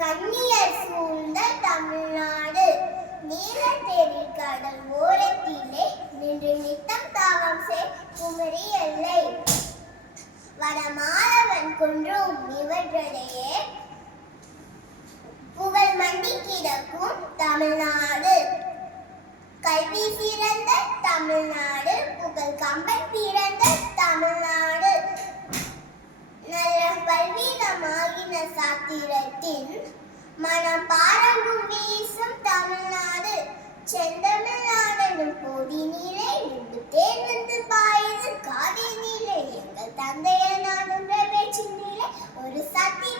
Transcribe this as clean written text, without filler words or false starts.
கண்ணியர் சூழ்ந்த தமிழ்நாடு. நீலத்தேரி கடல் ஓரத்திலே நின்று நித்தம் தாகம் செய் குமரி எல்லை. வடமாதவன் குன்றும் இவற்றிடையே புகழ் மண்டி கிடக்கும் தமிழ்நாடு. கல்வி சிறந்த தமிழ்நாடு, புகழ் கம்பன் பிறந்த தமிழ்நாடு. நல்ல பல்வீதமாகின சாத்திரத்தின் மனம் பாரங்கும் வீசும் தமிழ்நாடு. செந்தமிழ்நாடெனும் போதினிலே நின்று தேன் வந்து பாயுது காதினிலே. எங்கள் தந்தையர் நாடும் பேச்சினிலே ஒரு சத்திய